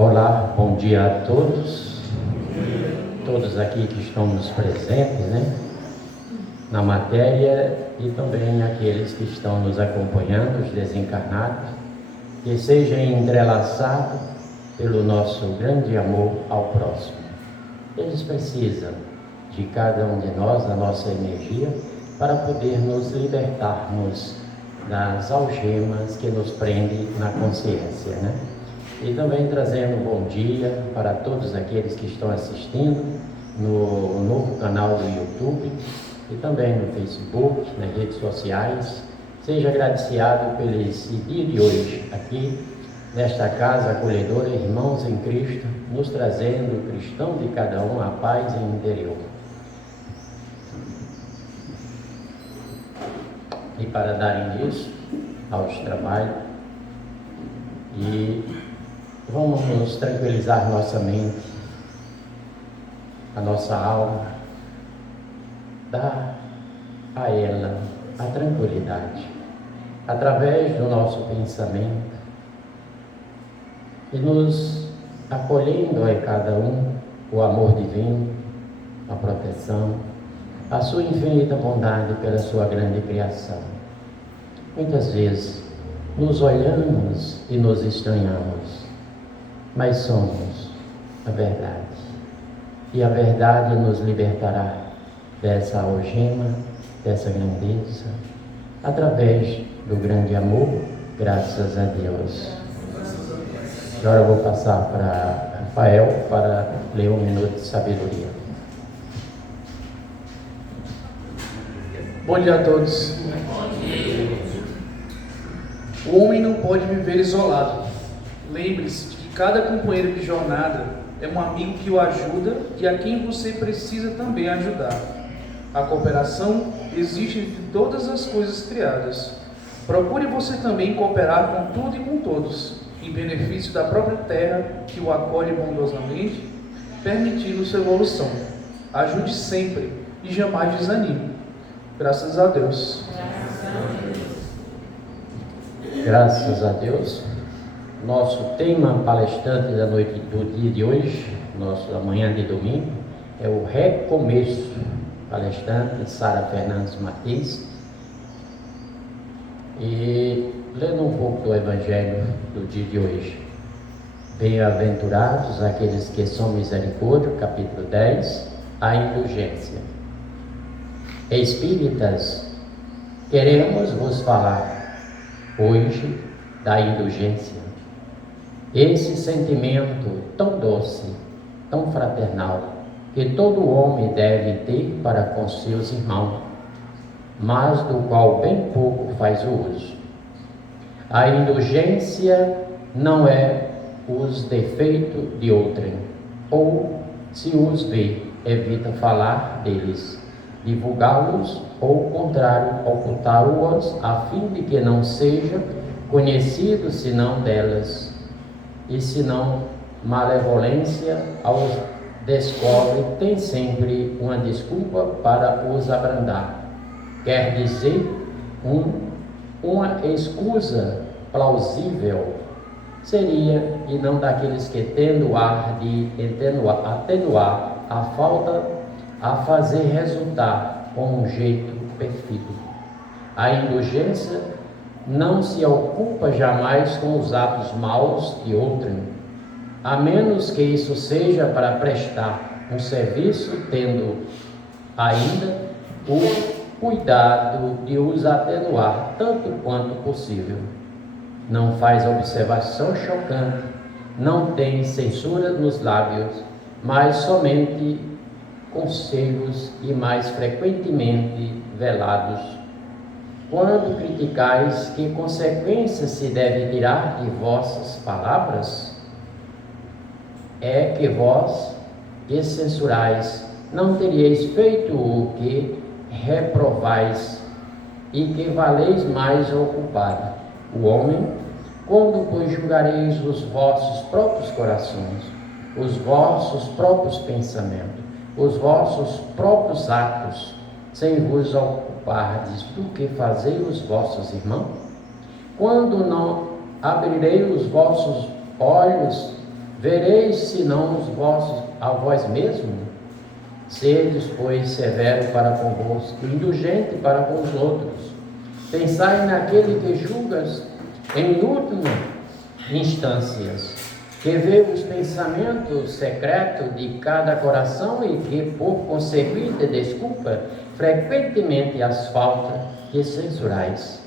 Olá, bom dia a todos, todos aqui que estamos presentes, na matéria, e também aqueles que estão nos acompanhando, os desencarnados, que sejam entrelaçados pelo nosso grande amor ao próximo. Eles precisam de cada um de nós, da nossa energia, para poder nos libertarmos das algemas que nos prendem na consciência, E também trazendo um bom dia para todos aqueles que estão assistindo no novo canal do YouTube e também no Facebook, nas redes sociais. Seja agradecido pelo esse dia de hoje, aqui nesta casa acolhedora, irmãos em Cristo, nos trazendo o cristão de cada um, a paz em interior. E para dar início aos trabalhos, e vamos nos tranquilizar nossa mente, a nossa alma, dar a ela a tranquilidade, através do nosso pensamento, e nos acolhendo a cada um o amor divino, a proteção, a sua infinita bondade pela sua grande criação. Muitas vezes nos olhamos e nos estranhamos, mas somos a verdade, e a verdade nos libertará dessa algema, dessa grandeza, através do grande amor, graças a Deus. Agora eu vou passar para Rafael para ler um minuto de sabedoria. Bom dia a todos. O homem não pode viver isolado. Lembre-se de que cada companheiro de jornada é um amigo que o ajuda e a quem você precisa também ajudar. A cooperação existe entre todas as coisas criadas. Procure você também cooperar com tudo e com todos, em benefício da própria terra que o acolhe bondosamente, permitindo sua evolução. Ajude sempre e jamais desanime. Graças a Deus. Graças a Deus. Nosso tema palestrante da noite do dia de hoje, da manhã de domingo, é o recomeço. Palestrante Sara Fernandes Martins. E lendo um pouco do Evangelho do dia de hoje. Bem-aventurados aqueles que são misericórdia, capítulo 10, a indulgência. Espíritas, queremos vos falar hoje da indulgência. Esse sentimento tão doce, tão fraternal, que todo homem deve ter para com seus irmãos, mas do qual bem pouco faz o uso. A indulgência não é os defeitos de outrem, ou, se os vê, evita falar deles, divulgá-los, ou, ao contrário, ocultá-los, a fim de que não seja conhecido senão delas, e senão malevolência aos descobre, tem sempre uma desculpa para os abrandar. Quer dizer, uma excusa plausível seria, e não daqueles que tendo ar de atenuar a falta, a fazer resultar com um jeito perfeito. A indulgência não se ocupa jamais com os atos maus de outrem, a menos que isso seja para prestar um serviço, tendo ainda o cuidado de os atenuar tanto quanto possível. Não faz observação chocante, não tem censura nos lábios, mas somente conselhos, e mais frequentemente velados. Quando criticais, que consequências se deve tirar de vossas palavras? É que vós, que censurais, não teríeis feito o que reprovais, e que valeis mais ao culpado, o homem, quando pois julgareis os vossos próprios corações, os vossos próprios pensamentos, os vossos próprios atos, sem vos ocupardes do que fazei os vossos irmãos? Quando não abrirei os vossos olhos Vereis senão a vós mesmos? Sedes, pois, severo para convosco, indulgente para com os outros. Pensai naquele que julgas em última instâncias, que vê os pensamentos secretos de cada coração e que, por conseguinte desculpa, frequentemente as faltas que censurais,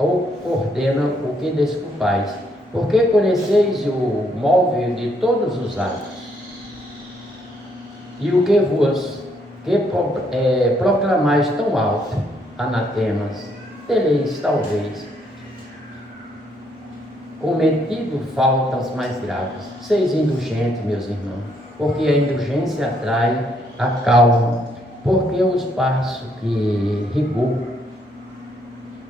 ordena o que desculpais, porque conheceis o móvel de todos os atos, e o que proclamais tão alto, anatemas, tereis talvez cometido faltas mais graves. Seis indulgentes, meus irmãos, porque a indulgência atrai a calma, porque o espaço que rigor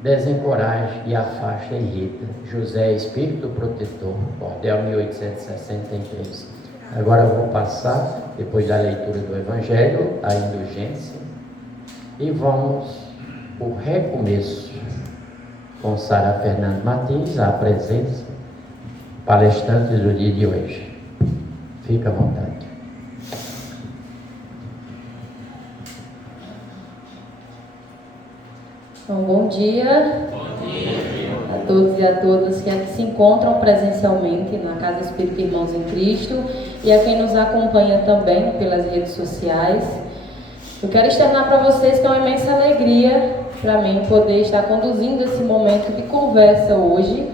desencoraja e afasta e irrita. José, Espírito Protetor, Cordel 1863. Agora eu vou passar, depois da leitura do Evangelho, a indulgência, e vamos o recomeço com Sara Fernando Martins, a presença palestrante do dia de hoje. Fica à vontade. Então, bom dia a todos e a todas que aqui se encontram presencialmente na Casa Espírita Irmãos em Cristo e a quem nos acompanha também pelas redes sociais. Eu quero externar para vocês que é uma imensa alegria para mim poder estar conduzindo esse momento de conversa hoje,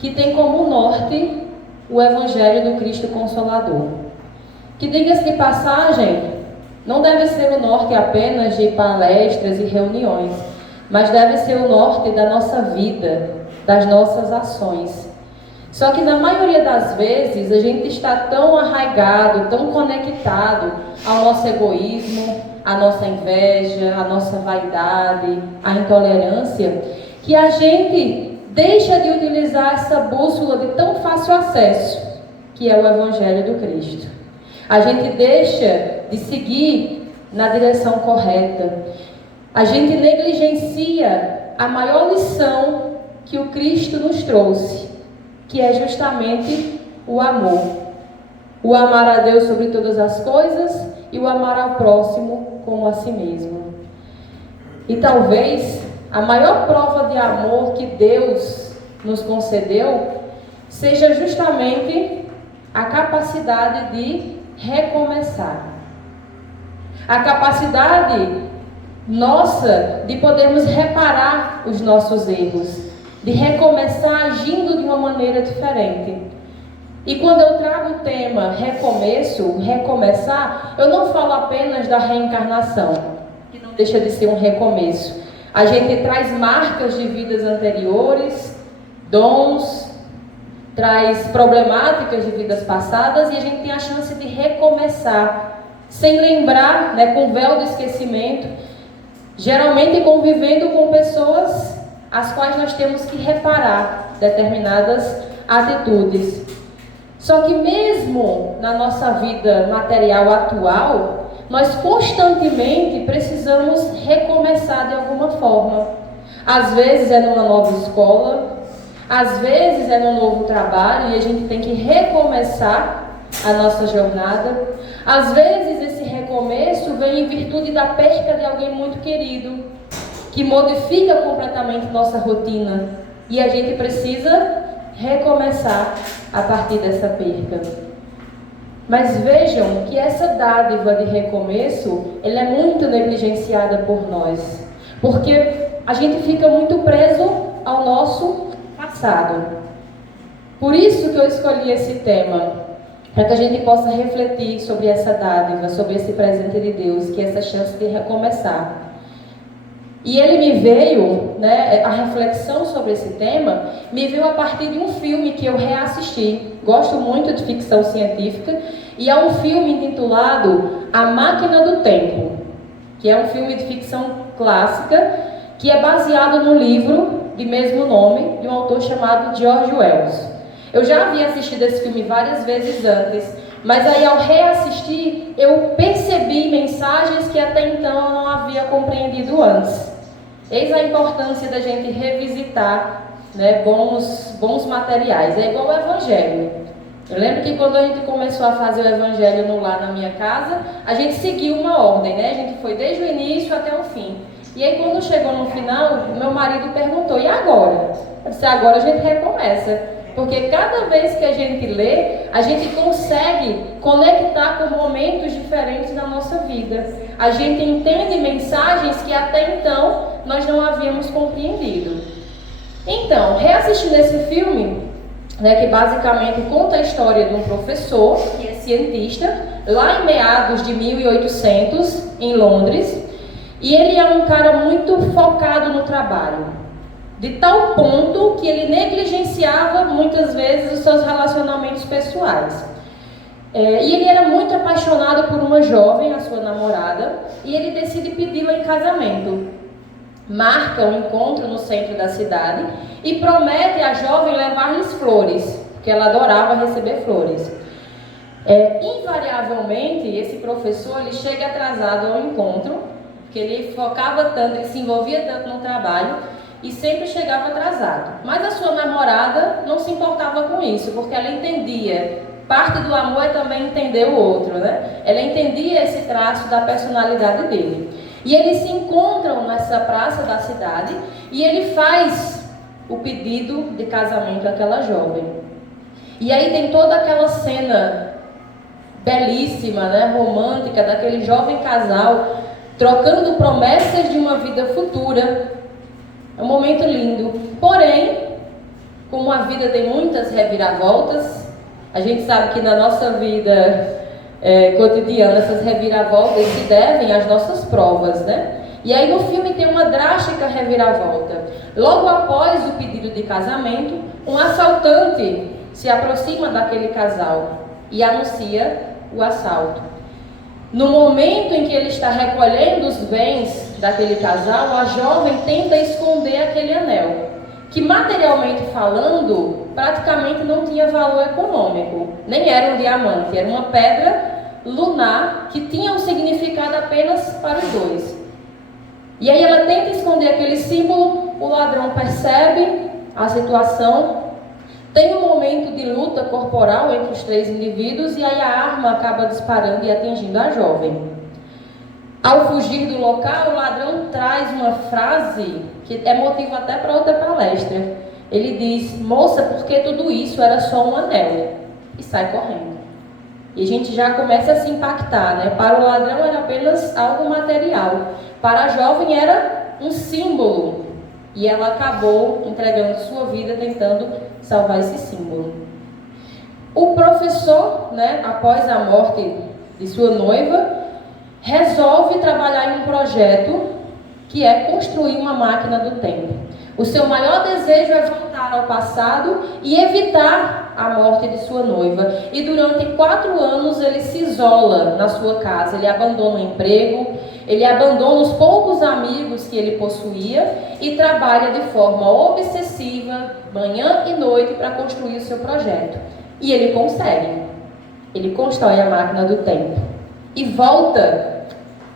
que tem como norte o Evangelho do Cristo Consolador. Que, diga-se de passagem, não deve ser o norte apenas de palestras e reuniões, mas deve ser o norte da nossa vida, das nossas ações. Só que na maioria das vezes a gente está tão arraigado, tão conectado ao nosso egoísmo, à nossa inveja, à nossa vaidade, à intolerância, que a gente deixa de utilizar essa bússola de tão fácil acesso, que é o Evangelho do Cristo. A gente deixa de seguir na direção correta. A gente negligencia a maior lição que o Cristo nos trouxe, que é justamente o amor. O amar a Deus sobre todas as coisas e o amar ao próximo como a si mesmo. E talvez a maior prova de amor que Deus nos concedeu seja justamente a capacidade de recomeçar. A capacidade nossa de podermos reparar os nossos erros, de recomeçar agindo de uma maneira diferente. E quando eu trago o tema recomeço, recomeçar, eu não falo apenas da reencarnação, que não deixa de ser um recomeço. A gente traz marcas de vidas anteriores, dons, traz problemáticas de vidas passadas e a gente tem a chance de recomeçar, sem lembrar, com véu do esquecimento, geralmente convivendo com pessoas às quais nós temos que reparar determinadas atitudes. Só que mesmo na nossa vida material atual, nós constantemente precisamos recomeçar de alguma forma. Às vezes é numa nova escola, às vezes é num novo trabalho e a gente tem que recomeçar a nossa jornada. Às vezes esse recomeço vem em virtude da perca de alguém muito querido, que modifica completamente nossa rotina e a gente precisa recomeçar a partir dessa perca. Mas vejam que essa dádiva de recomeço, ela é muito negligenciada por nós, porque a gente fica muito preso ao nosso passado. Por isso que eu escolhi esse tema, para que a gente possa refletir sobre essa dádiva, sobre esse presente de Deus, que é essa chance de recomeçar. E ele me veio, a reflexão sobre esse tema, me veio a partir de um filme que eu reassisti. Gosto muito de ficção científica, e é um filme intitulado A Máquina do Tempo, que é um filme de ficção clássica, que é baseado no livro de mesmo nome, de um autor chamado George Wells. Eu já havia assistido esse filme várias vezes antes, mas aí ao reassistir, eu percebi mensagens que até então eu não havia compreendido antes. Eis a importância da gente revisitar bons materiais. É igual o Evangelho. Eu lembro que quando a gente começou a fazer o evangelho no lar na minha casa, a gente seguiu uma ordem, né? A gente foi desde o início até o fim. E aí quando chegou no final, meu marido perguntou, e agora? Eu disse, agora a gente recomeça. Porque cada vez que a gente lê, a gente consegue conectar com momentos diferentes da nossa vida. A gente entende mensagens que até então nós não havíamos compreendido. Então, reassistindo esse filme, né, que basicamente conta a história de um professor, que é cientista, lá em meados de 1800, em Londres, e ele é um cara muito focado no trabalho. De tal ponto que ele negligenciava muitas vezes os seus relacionamentos pessoais. E ele era muito apaixonado por uma jovem, a sua namorada, e ele decide pedi-la em casamento. Marca um encontro no centro da cidade e promete à jovem levar-lhes flores, porque ela adorava receber flores. Invariavelmente, esse professor ele chega atrasado ao encontro, porque ele focava tanto, ele se envolvia tanto no trabalho, e sempre chegava atrasado. Mas a sua namorada não se importava com isso, porque ela entendia, parte do amor é também entender o outro, né? Ela entendia esse traço da personalidade dele. E eles se encontram nessa praça da cidade e ele faz o pedido de casamento àquela jovem. E aí tem toda aquela cena belíssima, né? Romântica, daquele jovem casal trocando promessas de uma vida futura. É um momento lindo, porém, como a vida tem muitas reviravoltas, a gente sabe que na nossa vida cotidiana essas reviravoltas se devem às nossas provas, né? E aí no filme tem uma drástica reviravolta. Logo após o pedido de casamento, um assaltante se aproxima daquele casal e anuncia o assalto. No momento em que ele está recolhendo os bens daquele casal, a jovem tenta esconder aquele anel, que materialmente falando, praticamente não tinha valor econômico, nem era um diamante, era uma pedra lunar que tinha um significado apenas para os dois. E aí ela tenta esconder aquele símbolo, o ladrão percebe a situação, tem um momento de luta corporal entre os três indivíduos e aí a arma acaba disparando e atingindo a jovem. Ao fugir do local, o ladrão traz uma frase que é motivo até para outra palestra. Ele diz, moça, porque tudo isso era só um anel? E sai correndo. E a gente já começa a se impactar, né? Para o ladrão era apenas algo material. Para a jovem era um símbolo. E ela acabou entregando sua vida tentando salvar esse símbolo. O professor, né, após a morte de sua noiva, resolve trabalhar em um projeto que é construir uma máquina do tempo. O seu maior desejo é voltar ao passado e evitar a morte de sua noiva. E durante 4 anos ele se isola na sua casa. Ele abandona o emprego, ele abandona os poucos amigos que ele possuía e trabalha de forma obsessiva, manhã e noite, para construir o seu projeto. E ele consegue. Ele constrói a máquina do tempo e volta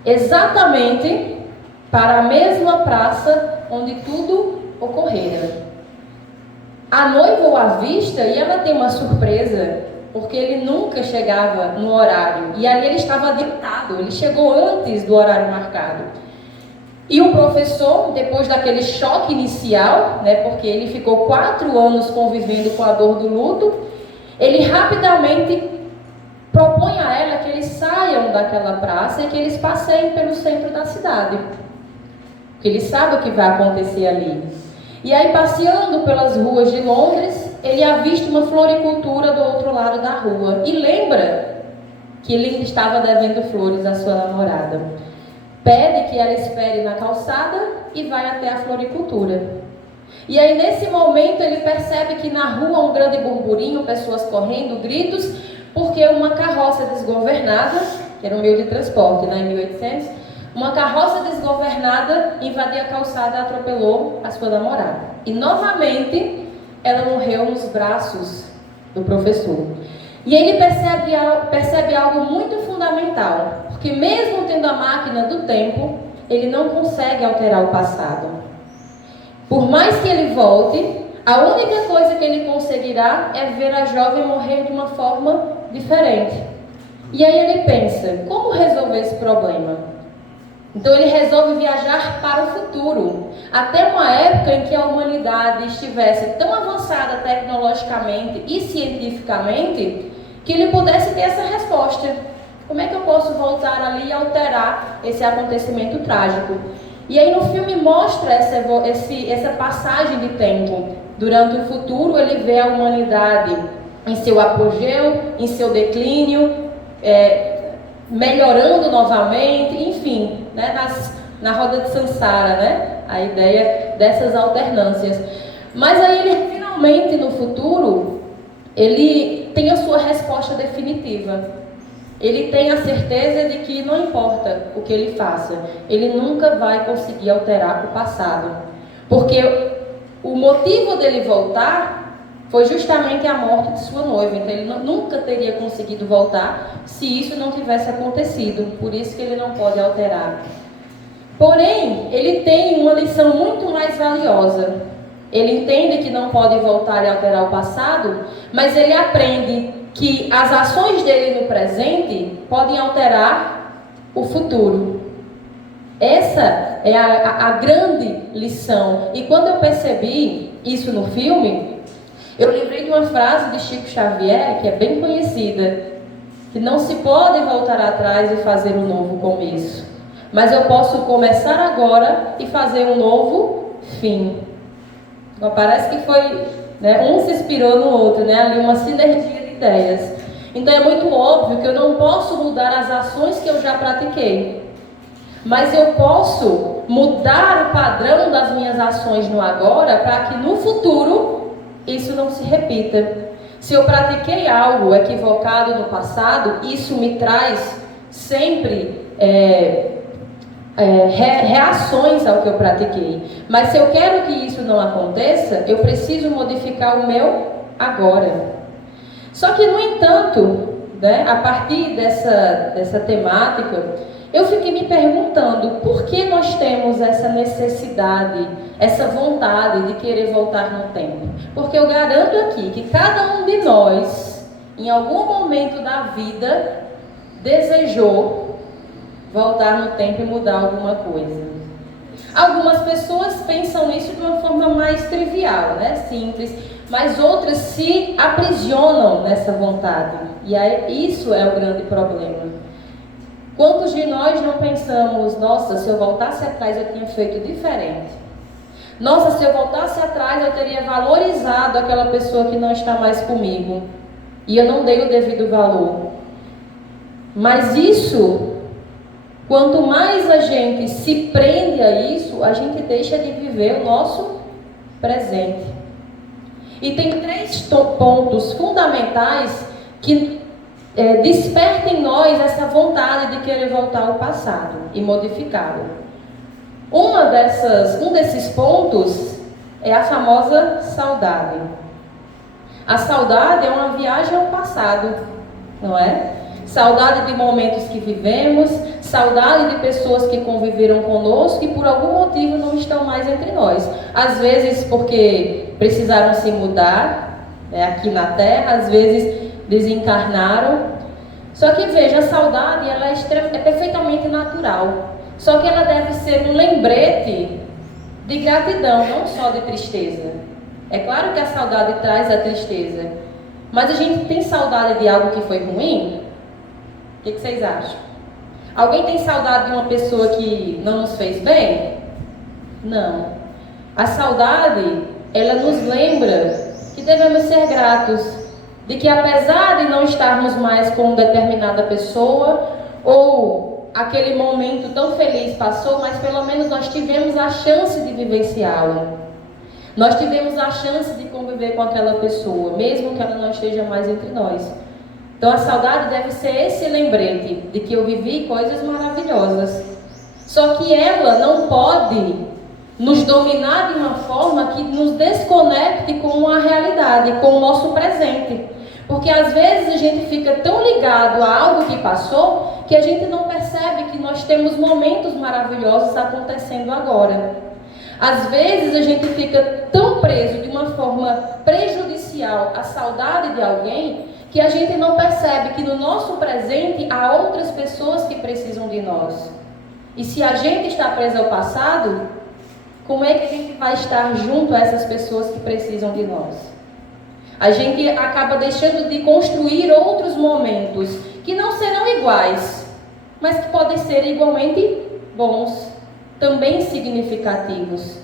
exatamente para a mesma praça onde tudo ocorrera. A noiva o avista e ela tem uma surpresa, porque ele nunca chegava no horário. E ali ele estava adiantado, ele chegou antes do horário marcado. E o professor, depois daquele choque inicial, né, porque ele ficou 4 anos convivendo com a dor do luto, ele rapidamente propõe a ela que eles saiam daquela praça e que eles passeiem pelo centro da cidade. Porque ele sabe o que vai acontecer ali. E aí, passeando pelas ruas de Londres, ele avista uma floricultura do outro lado da rua. E lembra que ele estava devendo flores à sua namorada. Pede que ela espere na calçada e vai até a floricultura. E aí, nesse momento, ele percebe que na rua há um grande burburinho, pessoas correndo, gritos, porque uma carroça desgovernada, que era um meio de transporte, né, em 1800, uma carroça desgovernada invadiu a calçada e atropelou a sua namorada. E novamente ela morreu nos braços do professor. E ele percebe algo muito fundamental, porque mesmo tendo a máquina do tempo, ele não consegue alterar o passado. Por mais que ele volte, A única coisa que ele conseguirá é ver a jovem morrer de uma forma diferente. E aí ele pensa, como resolver esse problema? Então ele resolve viajar para o futuro, até uma época em que a humanidade estivesse tão avançada tecnologicamente e cientificamente, que ele pudesse ter essa resposta. Como é que eu posso voltar ali e alterar esse acontecimento trágico? E aí no filme mostra essa passagem de tempo. Durante o futuro ele vê a humanidade em seu apogeu, em seu declínio, melhorando novamente, enfim, né, na roda de Sansara, né, a ideia dessas alternâncias. Mas aí ele finalmente no futuro, ele tem a sua resposta definitiva. Ele tem a certeza de que não importa o que ele faça, ele nunca vai conseguir alterar o passado. Porque o motivo dele voltar foi justamente a morte de sua noiva. Então ele nunca teria conseguido voltar se isso não tivesse acontecido. Por isso que ele não pode alterar. Porém, ele tem uma lição muito mais valiosa. Ele entende que não pode voltar e alterar o passado, mas ele aprende que as ações dele no presente podem alterar o futuro. Essa é a grande lição. E quando eu percebi isso no filme, eu lembrei de uma frase de Chico Xavier, que é bem conhecida, que não se pode voltar atrás e fazer um novo começo, mas eu posso começar agora e fazer um novo fim. Então, parece que foi, né, um se inspirou no outro, né, ali uma sinergia de ideias. Então é muito óbvio que eu não posso mudar as ações que eu já pratiquei, mas eu posso mudar o padrão das minhas ações no agora para que no futuro isso não se repita. Se eu pratiquei algo equivocado no passado, isso me traz sempre reações ao que eu pratiquei. Mas se eu quero que isso não aconteça, eu preciso modificar o meu agora. Só que, no entanto, né, a partir dessa temática, eu fiquei me perguntando por que nós temos essa necessidade, essa vontade de querer voltar no tempo. Porque eu garanto aqui que cada um de nós, em algum momento da vida, desejou voltar no tempo e mudar alguma coisa. Algumas pessoas pensam nisso de uma forma mais trivial, né? Simples, mas outras se aprisionam nessa vontade. E aí, isso é o grande problema. Quantos de nós não pensamos, nossa, se eu voltasse atrás eu tinha feito diferente? Nossa, se eu voltasse atrás eu teria valorizado aquela pessoa que não está mais comigo. E eu não dei o devido valor. Mas isso, quanto mais a gente se prende a isso, a gente deixa de viver o nosso presente. E tem 3 pontos fundamentais que desperta em nós essa vontade de querer voltar ao passado e modificá-lo. Um desses pontos é a famosa saudade. A saudade é uma viagem ao passado, não é? Saudade de momentos que vivemos, saudade de pessoas que conviveram conosco e por algum motivo não estão mais entre nós. Às vezes porque precisaram se mudar, aqui na Terra, às vezes desencarnaram. Só que veja, a saudade ela é perfeitamente natural. Só que ela deve ser um lembrete de gratidão, não só de tristeza. É claro que a saudade traz a tristeza, mas a gente tem saudade de algo que foi ruim? O que vocês acham? Alguém tem saudade de uma pessoa que não nos fez bem? Não. A saudade, ela nos lembra que devemos ser gratos, de que apesar de não estarmos mais com determinada pessoa, ou aquele momento tão feliz passou, mas pelo menos nós tivemos a chance de vivenciá-la. Nós tivemos a chance de conviver com aquela pessoa, mesmo que ela não esteja mais entre nós. Então a saudade deve ser esse lembrete de que eu vivi coisas maravilhosas. Só que ela não pode nos dominar de uma forma que nos desconecte com a realidade, com o nosso presente. Porque às vezes a gente fica tão ligado a algo que passou que a gente não percebe que nós temos momentos maravilhosos acontecendo agora. Às vezes a gente fica tão preso de uma forma prejudicial à saudade de alguém que a gente não percebe que no nosso presente há outras pessoas que precisam de nós. E se a gente está preso ao passado, como é que a gente vai estar junto a essas pessoas que precisam de nós? A gente acaba deixando de construir outros momentos que não serão iguais, mas que podem ser igualmente bons, também significativos.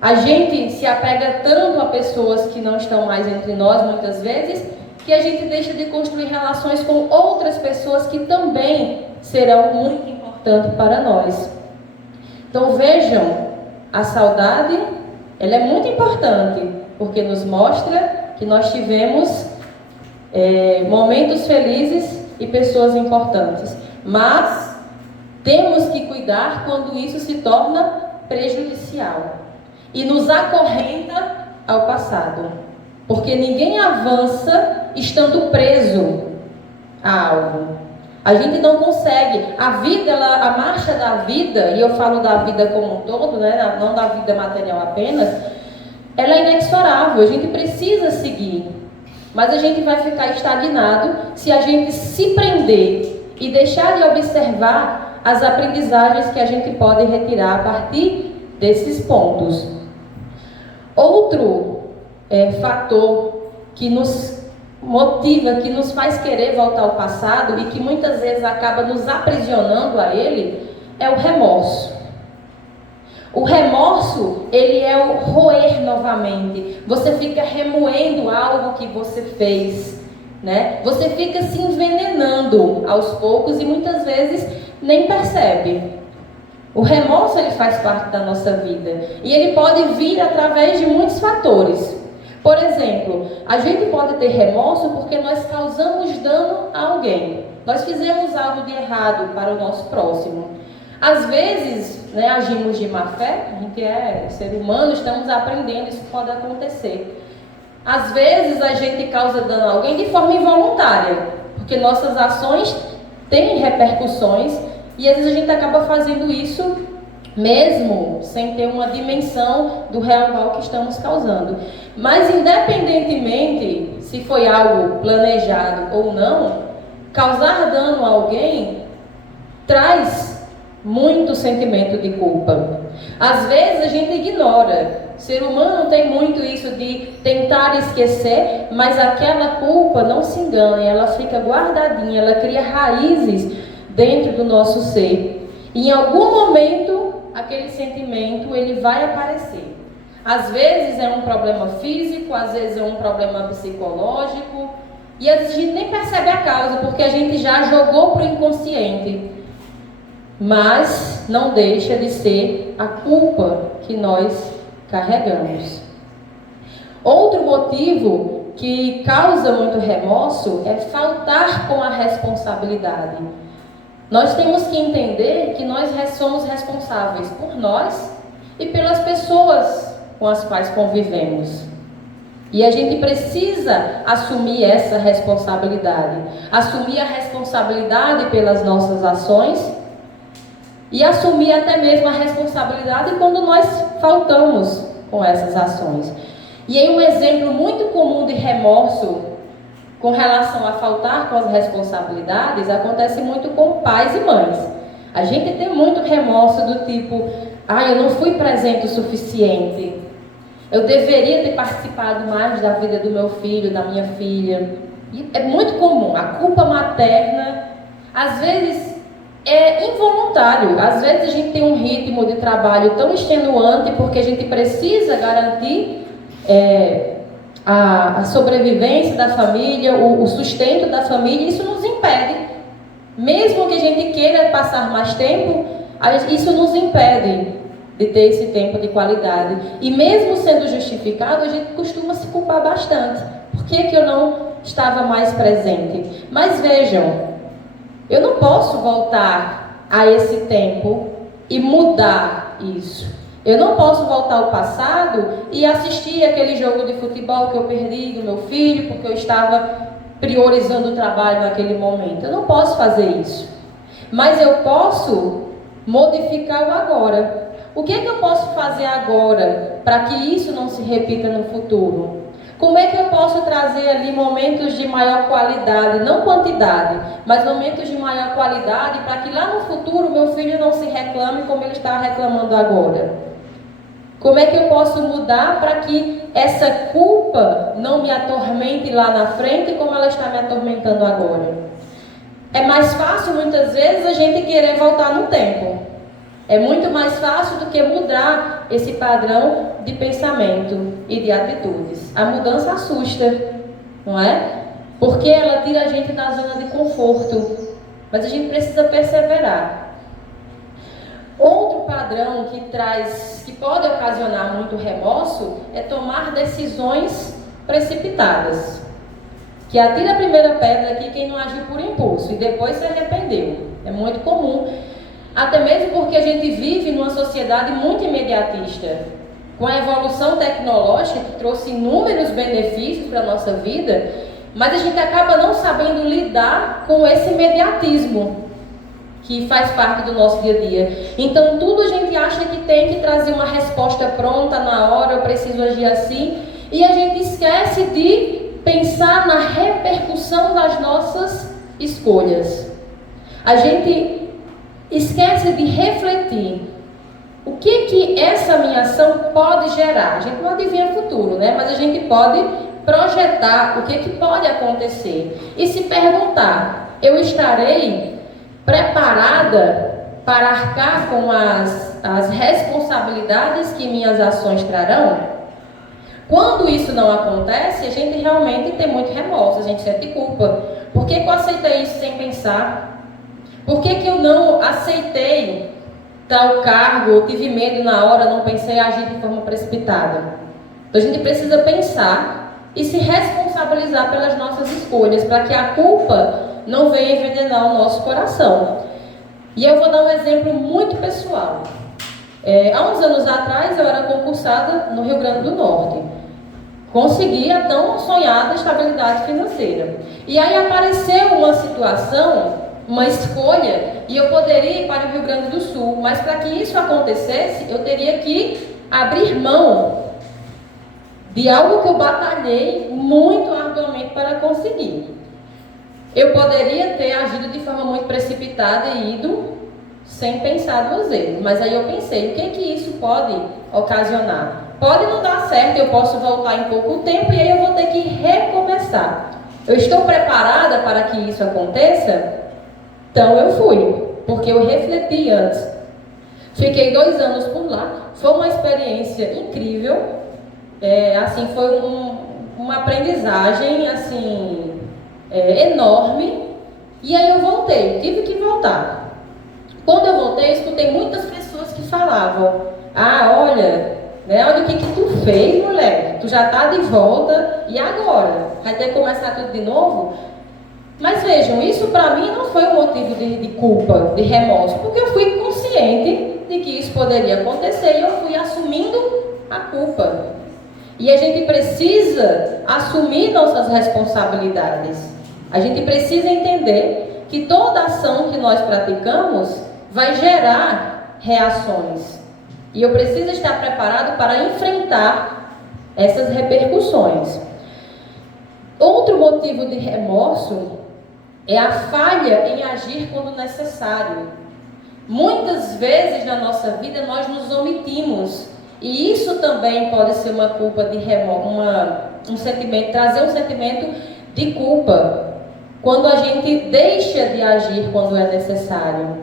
A gente se apega tanto a pessoas que não estão mais entre nós, muitas vezes, que a gente deixa de construir relações com outras pessoas que também serão muito importantes para nós. Então vejam, a saudade, ela é muito importante, porque nos mostra que nós tivemos momentos felizes e pessoas importantes. Mas temos que cuidar quando isso se torna prejudicial e nos acorrenta ao passado, porque ninguém avança estando preso a algo. A gente não consegue. A vida, a marcha da vida, e eu falo da vida como um todo, né, não da vida material apenas, ela é inexorável. A gente precisa seguir, mas a gente vai ficar estagnado se a gente se prender e deixar de observar as aprendizagens que a gente pode retirar a partir desses pontos. Outro fator que nos motiva, que nos faz querer voltar ao passado e que muitas vezes acaba nos aprisionando a ele, é o remorso. O remorso, ele é o roer novamente. Você fica remoendo algo que você fez, né? Você fica se envenenando aos poucos e muitas vezes nem percebe. O remorso, ele faz parte da nossa vida e ele pode vir através de muitos fatores. Por exemplo, a gente pode ter remorso porque nós causamos dano a alguém. Nós fizemos algo de errado para o nosso próximo. Às vezes, né, agimos de má fé, a gente é ser humano, estamos aprendendo, isso pode acontecer. Às vezes a gente causa dano a alguém de forma involuntária, porque nossas ações têm repercussões e às vezes a gente acaba fazendo isso mesmo sem ter uma dimensão do real mal que estamos causando. Mas independentemente se foi algo planejado ou não, causar dano a alguém traz muito sentimento de culpa. Às vezes a gente ignora. O ser humano tem muito isso de tentar esquecer, mas aquela culpa, não se engane, ela fica guardadinha, ela cria raízes dentro do nosso ser. E em algum momento aquele sentimento ele vai aparecer. Às vezes é um problema físico, às vezes é um problema psicológico, e às vezes a gente nem percebe a causa, porque a gente já jogou para o inconsciente. Mas não deixa de ser a culpa que nós carregamos. Outro motivo que causa muito remorso é faltar com a responsabilidade. Nós temos que entender que nós somos responsáveis por nós e pelas pessoas com as quais convivemos. E a gente precisa assumir essa responsabilidade. Assumir a responsabilidade pelas nossas ações e assumir até mesmo a responsabilidade quando nós faltamos com essas ações. E aí um exemplo muito comum de remorso com relação a faltar com as responsabilidades acontece muito com pais e mães. A gente tem muito remorso do tipo, eu não fui presente o suficiente, eu deveria ter participado mais da vida do meu filho, da minha filha. E é muito comum, a culpa materna, às vezes é involuntário, às vezes a gente tem um ritmo de trabalho tão extenuante porque a gente precisa garantir a sobrevivência da família, o sustento da família, isso nos impede. Mesmo que a gente queira passar mais tempo, isso nos impede de ter esse tempo de qualidade. E mesmo sendo justificado, a gente costuma se culpar bastante. Por que eu não estava mais presente? Mas vejam, eu não posso voltar a esse tempo e mudar isso. Eu não posso voltar ao passado e assistir aquele jogo de futebol que eu perdi do meu filho porque eu estava priorizando o trabalho naquele momento. Eu não posso fazer isso. Mas eu posso modificar o agora. O que é que eu posso fazer agora para que isso não se repita no futuro? Como é que eu posso trazer ali momentos de maior qualidade, não quantidade, mas momentos de maior qualidade para que lá no futuro meu filho não se reclame como ele está reclamando agora? Como é que eu posso mudar para que essa culpa não me atormente lá na frente como ela está me atormentando agora? É mais fácil muitas vezes a gente querer voltar no tempo. É muito mais fácil do que mudar esse padrão de pensamento e de atitudes. A mudança assusta, não é? Porque ela tira a gente da zona de conforto. Mas a gente precisa perseverar. Outro padrão que pode ocasionar muito remorso é tomar decisões precipitadas. Que atira a primeira pedra aqui quem não agiu por impulso e depois se arrependeu. É muito comum. Até mesmo porque a gente vive numa sociedade muito imediatista, com a evolução tecnológica que trouxe inúmeros benefícios para a nossa vida, mas a gente acaba não sabendo lidar com esse imediatismo que faz parte do nosso dia a dia. Então tudo a gente acha que tem que trazer uma resposta pronta na hora, eu preciso agir assim, e a gente esquece de pensar na repercussão das nossas escolhas. A gente esquece de refletir o que essa minha ação pode gerar. A gente não adivinha o futuro, né? Mas a gente pode projetar o que pode acontecer e se perguntar: eu estarei preparada para arcar com as responsabilidades que minhas ações trarão? Quando isso não acontece, a gente realmente tem muito remorso, a gente sente culpa. Por que eu aceitei isso sem pensar? Por que eu não aceitei tal cargo, tive medo na hora, não pensei em agir de forma precipitada? Então a gente precisa pensar e se responsabilizar pelas nossas escolhas, para que a culpa não venha envenenar o nosso coração. E eu vou dar um exemplo muito pessoal. Há uns anos atrás eu era concursada no Rio Grande do Norte. Consegui a tão sonhada estabilidade financeira. E aí apareceu uma situação, uma escolha, e eu poderia ir para o Rio Grande do Sul, mas para que isso acontecesse, eu teria que abrir mão de algo que eu batalhei muito arduamente para conseguir. Eu poderia ter agido de forma muito precipitada e ido sem pensar duas vezes, mas aí eu pensei, o que isso pode ocasionar? Pode não dar certo, eu posso voltar em pouco tempo e aí eu vou ter que recomeçar. Eu estou preparada para que isso aconteça? Então eu fui, porque eu refleti antes. Fiquei 2 anos por lá, foi uma experiência incrível, foi uma aprendizagem enorme. E aí eu voltei, tive que voltar. Quando eu voltei, eu escutei muitas pessoas que falavam: olha o que tu fez, moleque, tu já tá de volta, e agora? Vai ter que começar tudo de novo? Mas vejam, isso para mim não foi um motivo de culpa, de remorso, porque eu fui consciente de que isso poderia acontecer e eu fui assumindo a culpa. E a gente precisa assumir nossas responsabilidades. A gente precisa entender que toda ação que nós praticamos vai gerar reações. E eu preciso estar preparado para enfrentar essas repercussões. Outro motivo de remorso é a falha em agir quando necessário. Muitas vezes na nossa vida nós nos omitimos. E isso também pode ser uma culpa de remorso, trazer um sentimento de culpa. Quando a gente deixa de agir quando é necessário.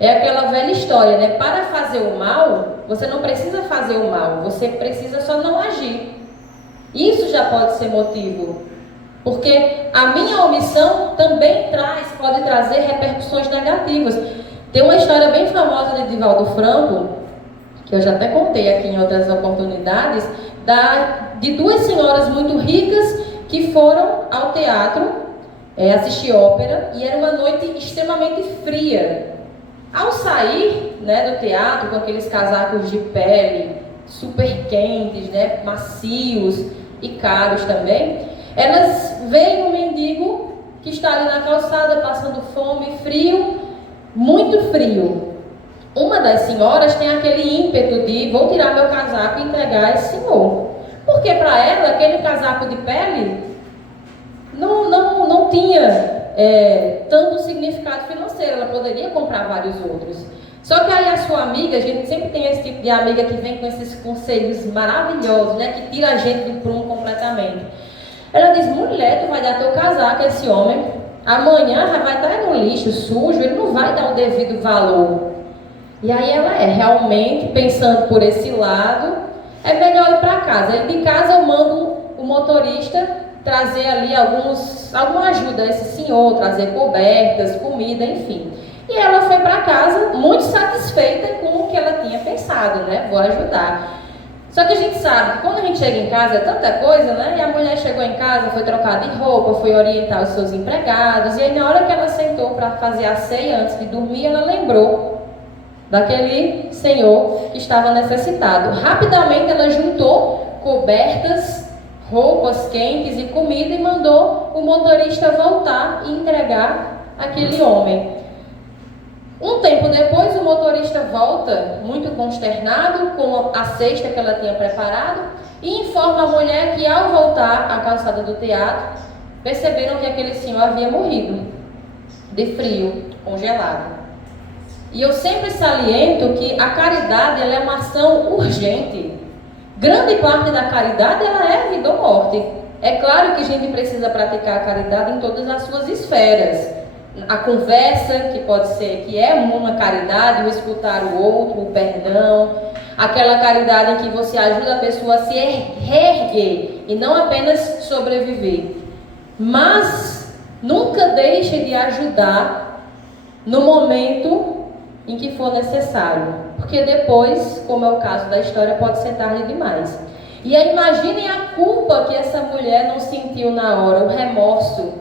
É aquela velha história, né? Para fazer o mal, você não precisa fazer o mal, você precisa só não agir. Isso já pode ser motivo. Porque a minha omissão também pode trazer repercussões negativas. Tem uma história bem famosa de Divaldo Franco, que eu já até contei aqui em outras oportunidades, de 2 senhoras muito ricas que foram ao teatro assistir ópera, e era uma noite extremamente fria. Ao sair do teatro com aqueles casacos de pele super quentes, macios e caros também, elas veem um mendigo que está ali na calçada passando fome, frio, muito frio. uma das senhoras tem aquele ímpeto de vou tirar meu casaco e entregar a esse senhor. Porque para ela, aquele casaco de pele não tinha tanto significado financeiro, ela poderia comprar vários outros. Só que aí a sua amiga, a gente sempre tem esse tipo de amiga que vem com esses conselhos maravilhosos, né, que tira a gente do prumo completamente. Ela diz, mulher, tu vai dar teu casaco a esse homem, amanhã já vai estar no lixo, sujo, ele não vai dar o devido valor. E aí ela realmente, pensando por esse lado, é melhor ir para casa. E de casa eu mando o motorista trazer ali alguma ajuda a esse senhor, trazer cobertas, comida, enfim. E ela foi para casa muito satisfeita com o que ela tinha pensado, né? Vou ajudar. Só que a gente sabe que quando a gente chega em casa é tanta coisa, né? E a mulher chegou em casa, foi trocar de roupa, foi orientar os seus empregados. E aí na hora que ela sentou para fazer a ceia antes de dormir, ela lembrou daquele senhor que estava necessitado. Rapidamente ela juntou cobertas, roupas quentes e comida e mandou o motorista voltar e entregar aquele homem. Um tempo depois, o motorista volta, muito consternado, com a cesta que ela tinha preparado, e informa a mulher que, ao voltar à calçada do teatro, perceberam que aquele senhor havia morrido, de frio, congelado. E eu sempre saliento que a caridade ela é uma ação urgente. Grande parte da caridade ela é vida ou morte. É claro que a gente precisa praticar a caridade em todas as suas esferas. A conversa, que pode ser, que é uma caridade, o escutar o outro, o perdão, aquela caridade em que você ajuda a pessoa a se reerguer e não apenas sobreviver. Mas nunca deixe de ajudar no momento em que for necessário, porque depois, como é o caso da história, pode ser tarde demais. E aí imaginem a culpa que essa mulher não sentiu na hora, o remorso,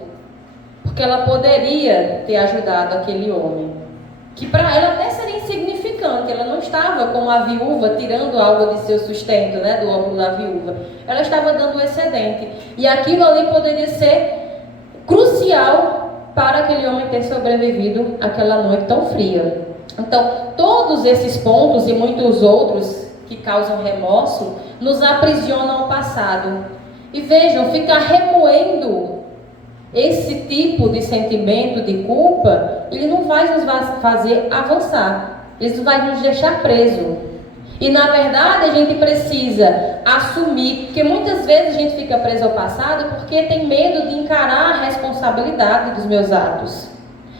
porque ela poderia ter ajudado aquele homem, que para ela até seria insignificante, ela não estava como a viúva tirando algo de seu sustento, né, do ombro da viúva, ela estava dando o excedente, e aquilo ali poderia ser crucial para aquele homem ter sobrevivido àquela noite tão fria. Então, todos esses pontos e muitos outros que causam remorso, nos aprisionam ao passado. E vejam, ficar remoendo esse tipo de sentimento de culpa, ele não vai nos fazer avançar, ele vai nos deixar preso. E na verdade a gente precisa assumir, porque muitas vezes a gente fica preso ao passado porque tem medo de encarar a responsabilidade dos meus atos.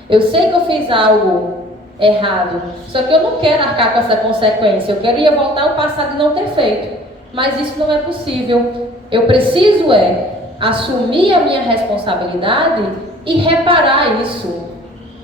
Eu sei que eu fiz algo errado, só que eu não quero arcar com essa consequência, eu queria voltar ao passado e não ter feito, mas isso não é possível. Eu preciso assumir a minha responsabilidade e reparar isso.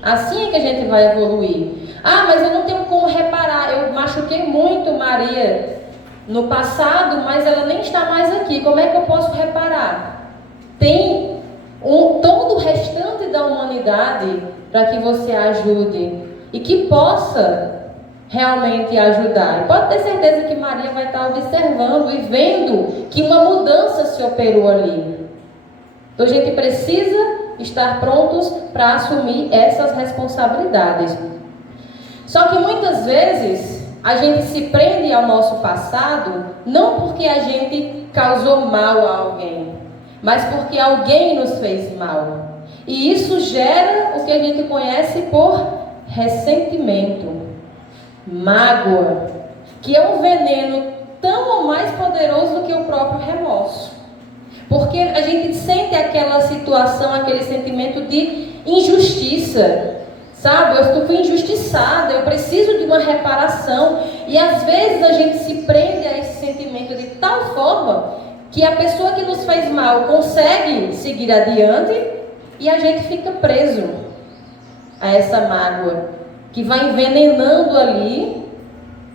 Assim é que a gente vai evoluir. Ah, mas eu não tenho como reparar, eu machuquei muito Maria no passado, mas ela nem está mais aqui, como é que eu posso reparar? Tem todo o restante da humanidade para que você ajude e que possa realmente ajudar. E pode ter certeza que Maria vai estar observando e vendo que uma mudança se operou ali. Então a gente precisa estar prontos para assumir essas responsabilidades. Só que muitas vezes a gente se prende ao nosso passado não porque a gente causou mal a alguém, mas porque alguém nos fez mal. E isso gera o que a gente conhece por ressentimento, mágoa, que é um veneno tão ou mais poderoso do que o próprio remorso. Porque a gente sente aquela situação, aquele sentimento de injustiça, sabe? Eu fui injustiçada, eu preciso de uma reparação. E às vezes a gente se prende a esse sentimento de tal forma que a pessoa que nos fez mal consegue seguir adiante e a gente fica preso a essa mágoa que vai envenenando ali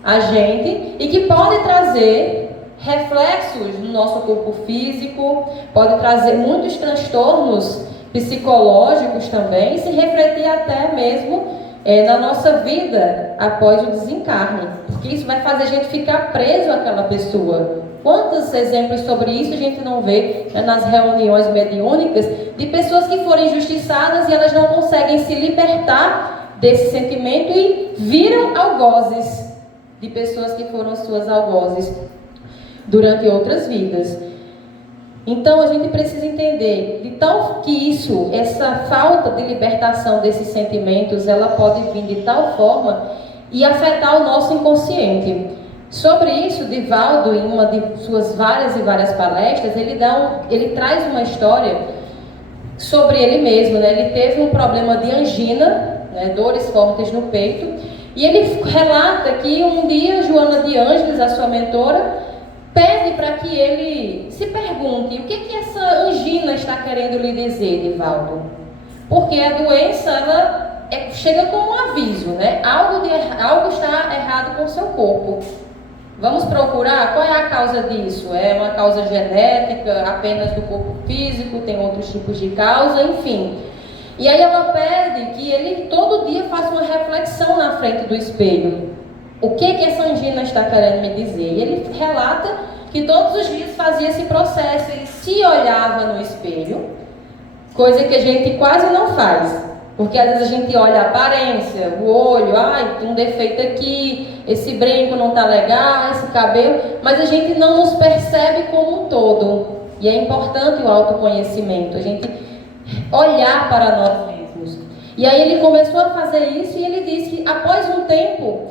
a gente e que pode trazer reflexos no nosso corpo físico, pode trazer muitos transtornos psicológicos também, e se refletir até mesmo na nossa vida após o desencarne, porque isso vai fazer a gente ficar preso àquela pessoa. Quantos exemplos sobre isso a gente não vê nas reuniões mediúnicas de pessoas que foram injustiçadas e elas não conseguem se libertar desse sentimento e viram algozes de pessoas que foram suas algozes durante outras vidas. Então a gente precisa entender de tal que essa falta de libertação desses sentimentos, ela pode vir de tal forma e afetar o nosso inconsciente. Sobre isso, Divaldo, em uma de suas várias e várias palestras, ele traz uma história sobre ele mesmo, né? Ele teve um problema de angina, né? Dores fortes no peito, e ele relata que um dia Joana de Ângeles, a sua mentora, pede para que ele se pergunte o que essa angina está querendo lhe dizer, Divaldo. Porque a doença, ela chega como um aviso, né? Algo está errado com o seu corpo. Vamos procurar qual é a causa disso. É uma causa genética, apenas do corpo físico, tem outros tipos de causa, enfim. E aí ela pede que ele todo dia faça uma reflexão na frente do espelho. O que essa angina está querendo me dizer? E ele relata que todos os dias fazia esse processo, ele se olhava no espelho, coisa que a gente quase não faz. Porque às vezes a gente olha a aparência, o olho, tem um defeito aqui, esse brinco não está legal, esse cabelo, mas a gente não nos percebe como um todo. E é importante o autoconhecimento, a gente olhar para nós mesmos. E aí ele começou a fazer isso e ele disse que após um tempo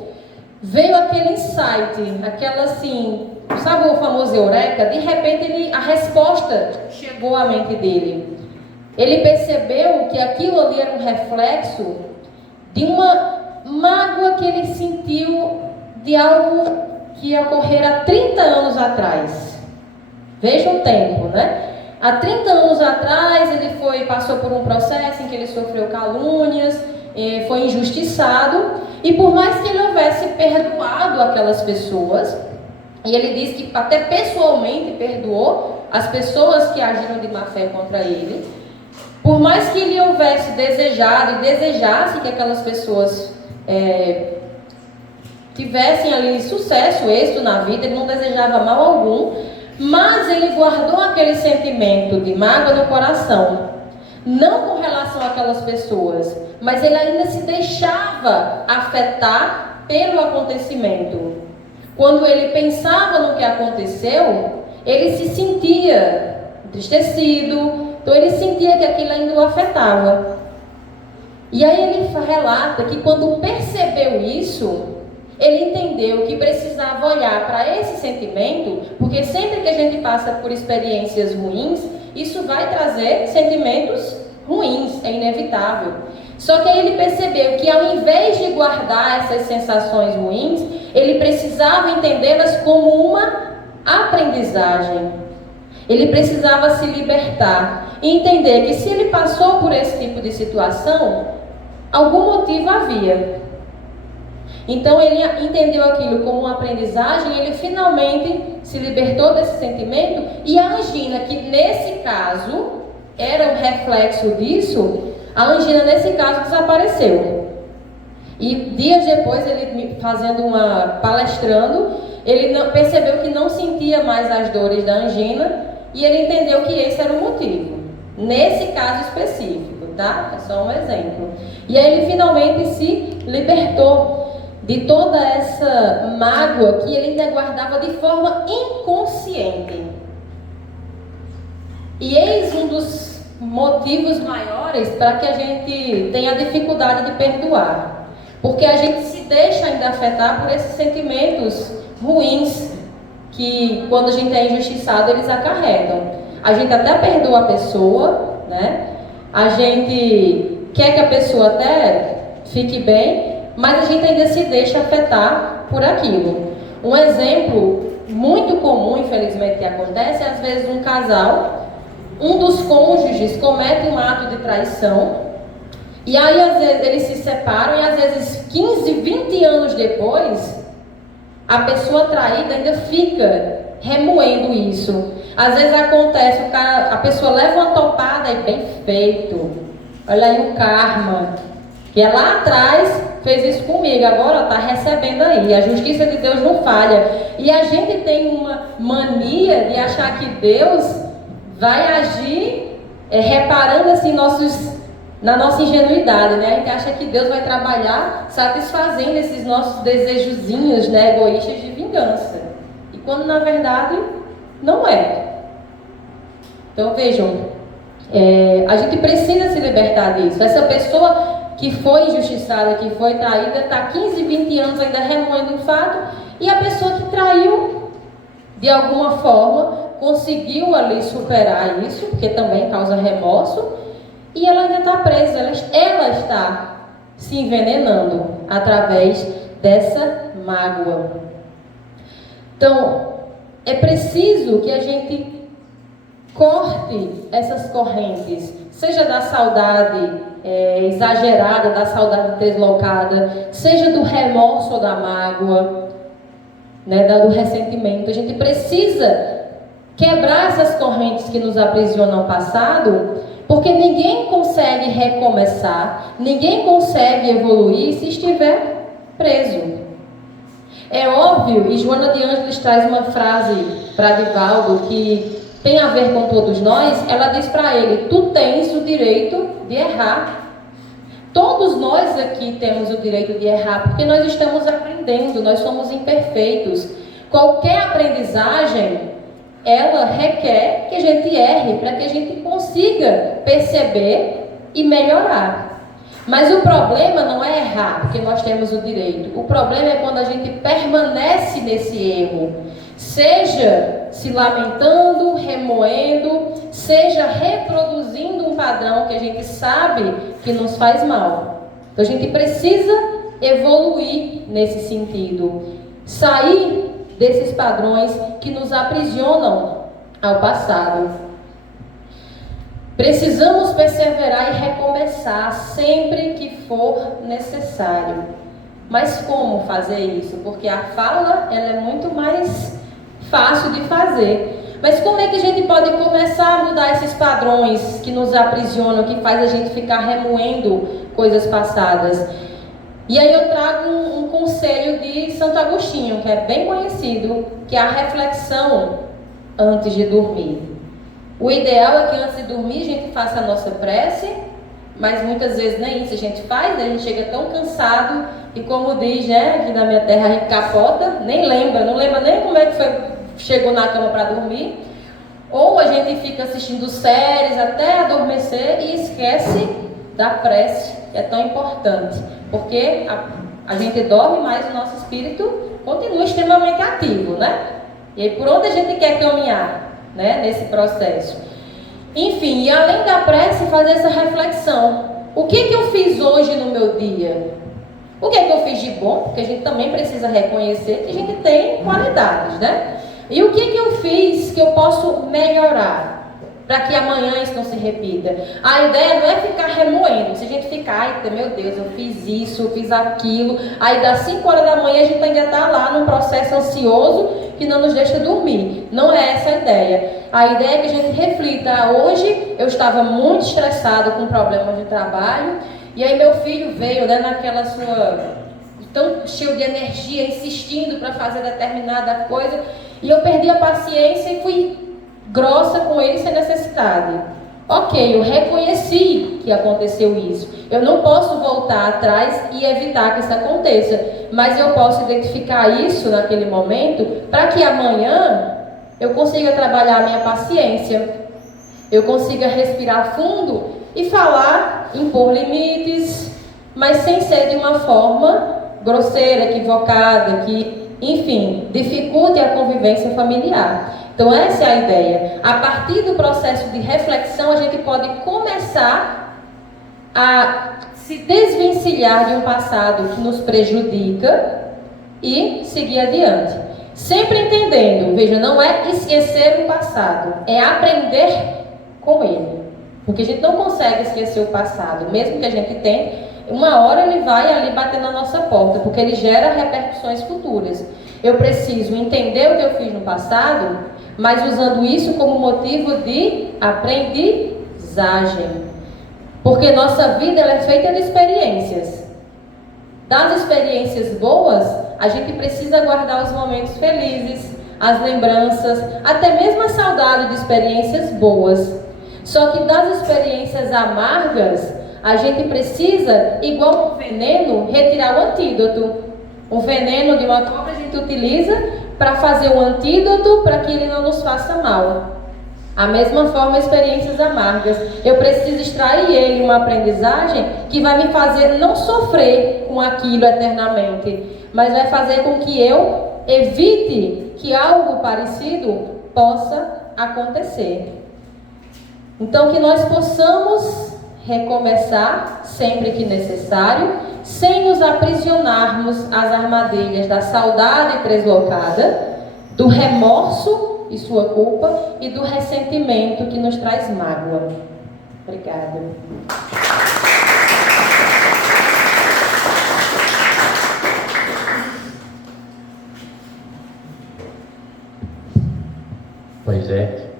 veio aquele insight, aquela assim, sabe o famoso eureka? De repente a resposta chegou à mente dele. Ele percebeu que aquilo ali era um reflexo de uma mágoa que ele sentiu de algo que ia ocorrer há 30 anos atrás. Veja o tempo, né? Há 30 anos atrás ele passou por um processo em que ele sofreu calúnias, foi injustiçado, e por mais que ele houvesse perdoado aquelas pessoas, e ele diz que até pessoalmente perdoou as pessoas que agiram de má fé contra ele, por mais que ele houvesse desejado e desejasse que aquelas pessoas tivessem ali sucesso, êxito na vida, ele não desejava mal algum, mas ele guardou aquele sentimento de mágoa no coração, não com relação àquelas pessoas, mas ele ainda se deixava afetar pelo acontecimento. Quando ele pensava no que aconteceu, ele se sentia entristecido, então ele sentia que aquilo ainda o afetava. E aí ele relata que quando percebeu isso, ele entendeu que precisava olhar para esse sentimento, porque sempre que a gente passa por experiências ruins, isso vai trazer sentimentos ruins, é inevitável. Só que aí ele percebeu que ao invés de guardar essas sensações ruins, ele precisava entendê-las como uma aprendizagem. Ele precisava se libertar e entender que se ele passou por esse tipo de situação, algum motivo havia. Então ele entendeu aquilo como uma aprendizagem, ele finalmente se libertou desse sentimento, e a angina, que nesse caso era um reflexo disso, a angina nesse caso desapareceu. E dias depois, ele palestrando, ele percebeu que não sentia mais as dores da angina, e ele entendeu que esse era o motivo, nesse caso específico, tá? É só um exemplo. E aí ele finalmente se libertou de toda essa mágoa que ele ainda guardava de forma inconsciente. E eis um dos motivos maiores para que a gente tenha dificuldade de perdoar. Porque a gente se deixa ainda afetar por esses sentimentos ruins que, quando a gente é injustiçado, eles acarretam. A gente até perdoa a pessoa, né? A gente quer que a pessoa até fique bem, mas a gente ainda se deixa afetar por aquilo. Um exemplo muito comum, infelizmente, que acontece, é às vezes um casal, um dos cônjuges comete um ato de traição, e aí às vezes eles se separam, e às vezes 15, 20 anos depois, a pessoa traída ainda fica remoendo isso. Às vezes acontece, a pessoa leva uma topada e bem feito. Olha aí o karma, que é lá atrás fez isso comigo, agora está recebendo aí. A justiça de Deus não falha. E a gente tem uma mania de achar que Deus vai agir reparando assim nossos na nossa ingenuidade, né? A gente acha que Deus vai trabalhar satisfazendo esses nossos desejozinhos, né, egoístas de vingança. E quando na verdade não é. Então vejam, a gente precisa se libertar disso. Essa pessoa que foi injustiçada, que foi traída, está 15, 20 anos ainda remoendo o fato, e a pessoa que traiu, de alguma forma, conseguiu ali superar isso, porque também causa remorso, e ela ainda está presa, ela está se envenenando através dessa mágoa. Então, é preciso que a gente corte essas correntes, seja da saudade exagerada, da saudade deslocada, seja do remorso ou da mágoa, né, do ressentimento. A gente precisa quebrar essas correntes que nos aprisionam ao passado, porque ninguém consegue recomeçar, ninguém consegue evoluir se estiver preso. É óbvio, e Joana de Ângeles traz uma frase para Divaldo que tem a ver com todos nós. Ela diz para ele: tu tens o direito de errar. Todos nós aqui temos o direito de errar, porque nós estamos aprendendo, nós somos imperfeitos. Qualquer aprendizagem, ela requer que a gente erre, para que a gente consiga perceber e melhorar. Mas o problema não é errar, porque nós temos o direito. O problema é quando a gente permanece nesse erro, seja se lamentando, remoendo, seja reproduzindo um padrão que a gente sabe que nos faz mal. Então a gente precisa evoluir nesse sentido, sair desses padrões que nos aprisionam ao passado. Precisamos perseverar e recomeçar sempre que for necessário. Mas como fazer isso? Porque a fala, ela é muito mais fácil de fazer. Mas como é que a gente pode começar a mudar esses padrões que nos aprisionam, que faz a gente ficar remoendo coisas passadas? E aí eu trago um conselho de Santo Agostinho, que é bem conhecido, que é a reflexão antes de dormir. O ideal é que antes de dormir a gente faça a nossa prece, mas muitas vezes nem isso a gente faz, né? A gente chega tão cansado e, como diz, né, aqui na minha terra a gente capota, nem lembra, não lembra nem como é que chegou na cama para dormir. Ou a gente fica assistindo séries até adormecer e esquece da prece, que é tão importante, porque a gente dorme, mas o nosso espírito continua extremamente ativo, né? E aí por onde a gente quer caminhar, né, nesse processo? Enfim, e além da prece, fazer essa reflexão. O que eu fiz hoje no meu dia? O que eu fiz de bom? Porque a gente também precisa reconhecer que a gente tem qualidades, né? E o que eu fiz que eu posso melhorar, para que amanhã isso não se repita? A ideia não é ficar remoendo. Se a gente ficar, ai meu Deus, eu fiz isso, eu fiz aquilo, aí das 5 horas da manhã a gente ainda está lá num processo ansioso que não nos deixa dormir. Não é essa a ideia. A ideia é que a gente reflita: hoje eu estava muito estressado com problemas de trabalho, e aí meu filho veio, né, naquela sua... tão cheio de energia, insistindo para fazer determinada coisa, e eu perdi a paciência e fui grossa com ele sem necessidade. Ok, eu reconheci que aconteceu isso. Eu não posso voltar atrás e evitar que isso aconteça, mas eu posso identificar isso naquele momento para que amanhã eu consiga trabalhar a minha paciência, eu consiga respirar fundo e falar, impor limites, mas sem ser de uma forma grosseira, equivocada, que, enfim, dificulte a convivência familiar. Então essa é a ideia. A partir do processo de reflexão, a gente pode começar a se desvencilhar de um passado que nos prejudica e seguir adiante. Sempre entendendo, veja, não é esquecer o passado, é aprender com ele. Porque a gente não consegue esquecer o passado, mesmo que a gente tente, uma hora ele vai ali bater na nossa porta, porque ele gera repercussões futuras. Eu preciso entender o que eu fiz no passado, mas usando isso como motivo de aprendizagem. Porque nossa vida ela é feita de experiências. Das experiências boas, a gente precisa guardar os momentos felizes, as lembranças, até mesmo a saudade de experiências boas. Só que das experiências amargas, A gente precisa, igual um veneno, retirar o antídoto. O veneno de uma cobra a gente utiliza para fazer um antídoto para que ele não nos faça mal. A mesma forma, experiências amargas. Eu preciso extrair ele uma aprendizagem que vai me fazer não sofrer com aquilo eternamente, mas vai fazer com que eu evite que algo parecido possa acontecer. Então, que nós possamos recomeçar sempre que necessário, sem nos aprisionarmos às armadilhas da saudade deslocada, do remorso e sua culpa e do ressentimento que nos traz mágoa. Obrigada. Pois é,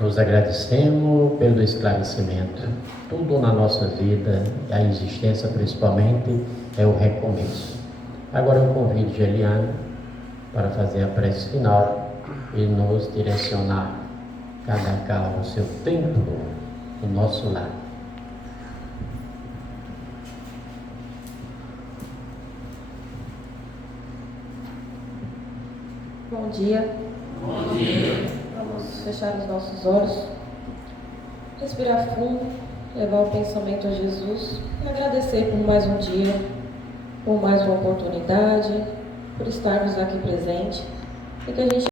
nos agradecemos pelo esclarecimento. Tudo na nossa vida, a existência principalmente, é o recomeço. Agora eu convido Geliane para fazer a prece final e nos direcionar cada qual ao seu templo, o nosso lar. Bom dia. Bom dia. Vamos fechar os nossos olhos, respirar fundo, levar o pensamento a Jesus e agradecer por mais um dia, por mais uma oportunidade, por estarmos aqui presentes e que a gente